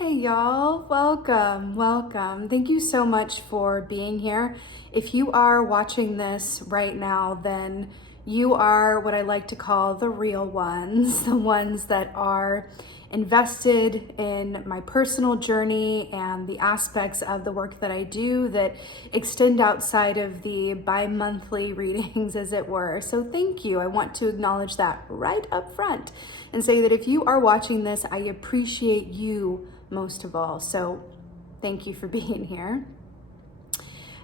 Hey y'all, welcome. Thank you so much for being here. If you are watching this right now, then you are what I like to call the real ones, the ones that are invested in my personal journey and the aspects of the work that I do that extend outside of the bi-monthly readings, as it were. So thank you. I want to acknowledge that right up front and say that if you are watching this, I appreciate you most of all. So thank you for being here.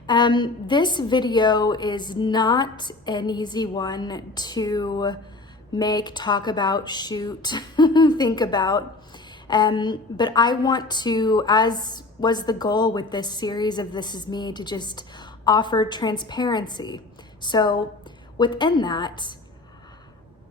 This video is not an easy one to make, talk about, shoot, think about. But I want to, as was the goal with this series of This Is Me, to just offer transparency. So within that,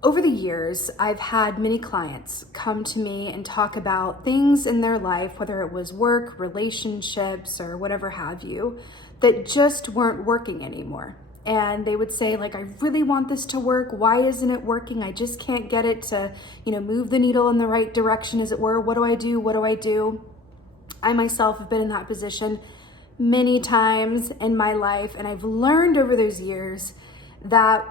over the years, I've had many clients come to me and talk about things in their life, whether it was work, relationships, or whatever have you, that just weren't working anymore. And they would say, like, I really want this to work. Why isn't it working? I just can't get it to, move the needle in the right direction, as it were. What do I do? What do I do? I myself have been in that position many times in my life. And I've learned over those years that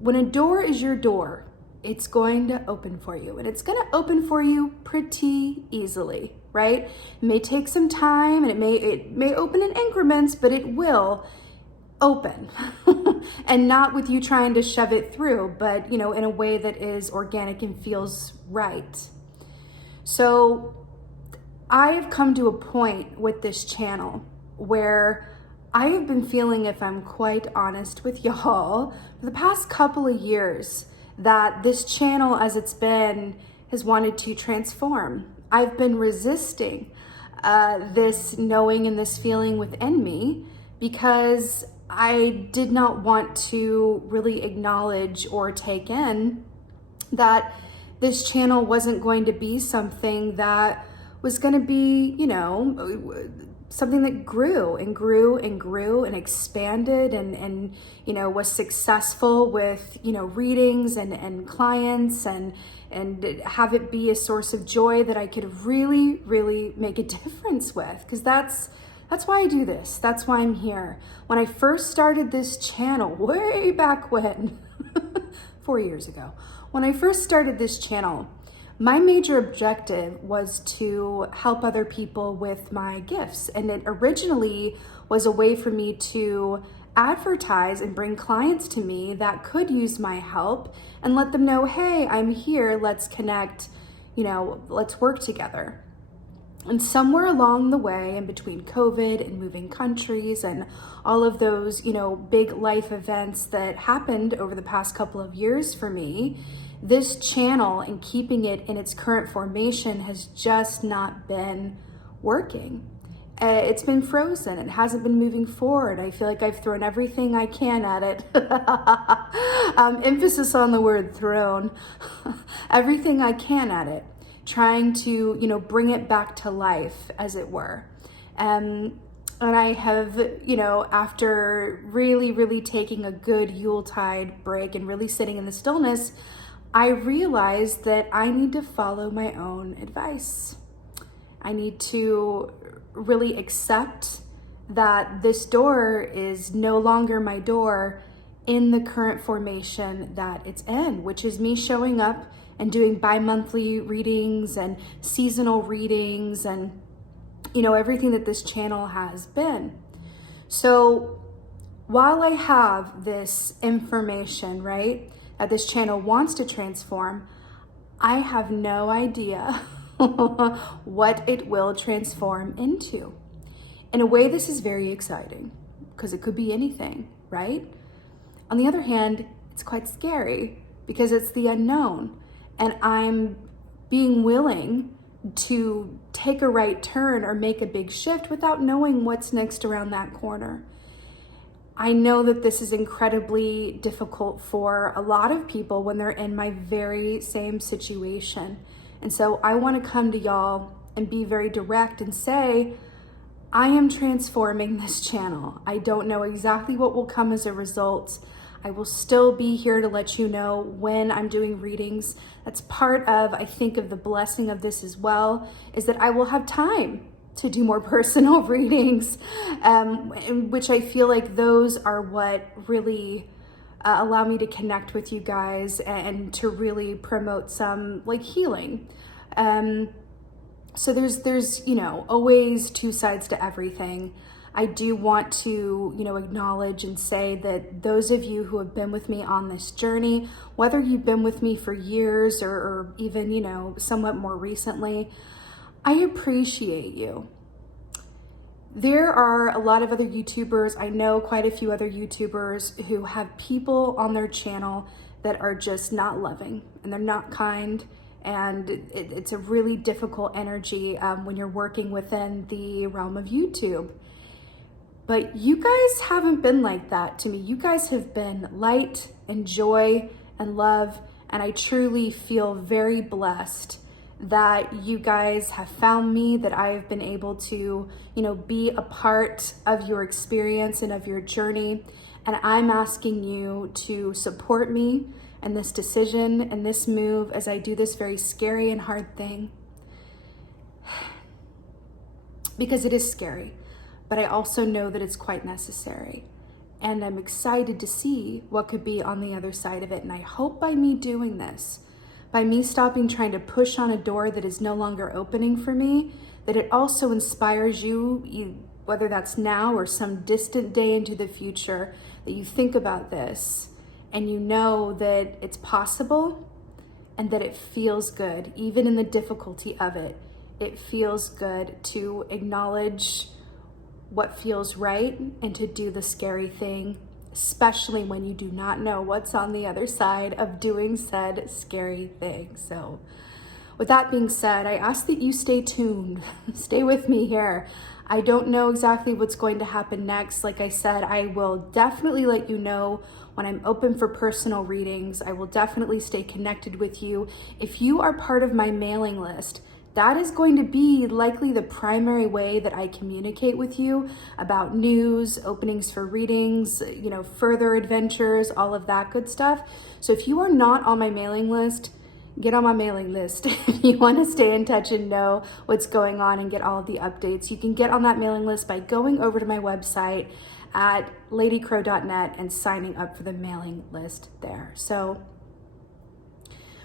when a door is your door, it's going to open for you, and it's going to open for you pretty easily, right? It may take some time, and it may open in increments, but it will open and not with you trying to shove it through, but in a way that is organic and feels right. So I've come to a point with this channel where I have been feeling, if I'm quite honest with y'all, for the past couple of years, that this channel as it's been has wanted to transform. I've been resisting this knowing and this feeling within me because I did not want to really acknowledge or take in that this channel wasn't going to be something that was going to be, something that grew and grew and grew and expanded and was successful with, readings and clients and have it be a source of joy that I could really, really make a difference with. Because that's why I do this. That's why I'm here. When I first started this channel, way back when, 4 years ago, when I first started this channel, my major objective was to help other people with my gifts. And it originally was a way for me to advertise and bring clients to me that could use my help and let them know, hey, I'm here, let's connect, let's work together. And somewhere along the way, in between COVID and moving countries and all of those, big life events that happened over the past couple of years for me, this channel and keeping it in its current formation has just not been working. It's been frozen. It hasn't been moving forward. I feel like I've thrown everything I can at it. Emphasis on the word thrown. Everything I can at it, trying to, bring it back to life, as it were. And I have, after really, really taking a good Yuletide break and really sitting in the stillness, I realized that I need to follow my own advice. I need to really accept that this door is no longer my door in the current formation that it's in, which is me showing up and doing bi-monthly readings and seasonal readings and, everything that this channel has been. So while I have this information, right, that this channel wants to transform, I have no idea what it will transform into. In a way, this is very exciting because it could be anything, right? On the other hand, it's quite scary because it's the unknown, and I'm being willing to take a right turn or make a big shift without knowing what's next around that corner. I know that this is incredibly difficult for a lot of people when they're in my very same situation. And so I want to come to y'all and be very direct and say, I am transforming this channel. I don't know exactly what will come as a result. I will still be here to let you know when I'm doing readings. That's part of, I think, of the blessing of this as well, is that I will have time to do more personal readings, in which I feel like those are what really allow me to connect with you guys and to really promote some like healing. So there's always two sides to everything. I do want to, acknowledge and say that those of you who have been with me on this journey, whether you've been with me for years or even, somewhat more recently, I appreciate you. There are a lot of other YouTubers, I know quite a few other YouTubers who have people on their channel that are just not loving and they're not kind, and it's a really difficult energy when you're working within the realm of YouTube. But you guys haven't been like that to me. You guys have been light and joy and love, and I truly feel very blessed that you guys have found me, that I have been able to, be a part of your experience and of your journey. And I'm asking you to support me in this decision and this move as I do this very scary and hard thing. Because it is scary, but I also know that it's quite necessary. And I'm excited to see what could be on the other side of it. And I hope by me doing this, by me stopping trying to push on a door that is no longer opening for me, that it also inspires you, whether that's now or some distant day into the future, that you think about this and you know that it's possible and that it feels good, even in the difficulty of it. It feels good to acknowledge what feels right and to do the scary thing, especially when you do not know what's on the other side of doing said scary thing. So with that being said, I ask that you stay tuned, stay with me here. I don't know exactly what's going to happen next. Like I said, I will definitely let you know when I'm open for personal readings. I will definitely stay connected with you. If you are part of my mailing list, that is going to be likely the primary way that I communicate with you about news, openings for readings, further adventures, all of that good stuff. So if you are not on my mailing list, get on my mailing list. If you want to stay in touch and know what's going on and get all of the updates, you can get on that mailing list by going over to my website at ladycrow.net and signing up for the mailing list there. So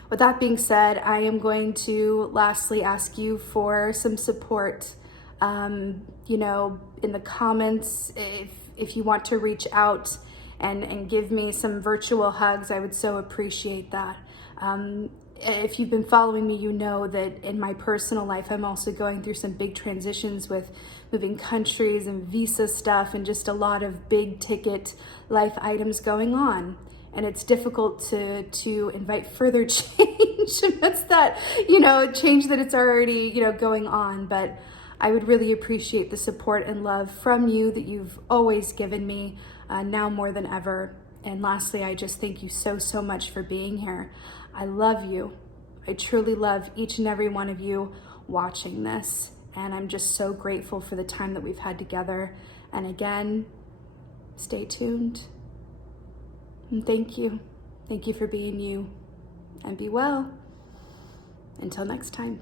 with that being said, I am going to lastly ask you for some support, in the comments. If you want to reach out and give me some virtual hugs, I would so appreciate that. If you've been following me, you know that in my personal life, I'm also going through some big transitions with moving countries and visa stuff and just a lot of big ticket life items going on. And it's difficult to invite further change. That's that, change that it's already, going on. But I would really appreciate the support and love from you that you've always given me, now more than ever. And lastly, I just thank you so, so much for being here. I love you. I truly love each and every one of you watching this. And I'm just so grateful for the time that we've had together. And again, stay tuned. And thank you. Thank you for being you. And be well. Until next time.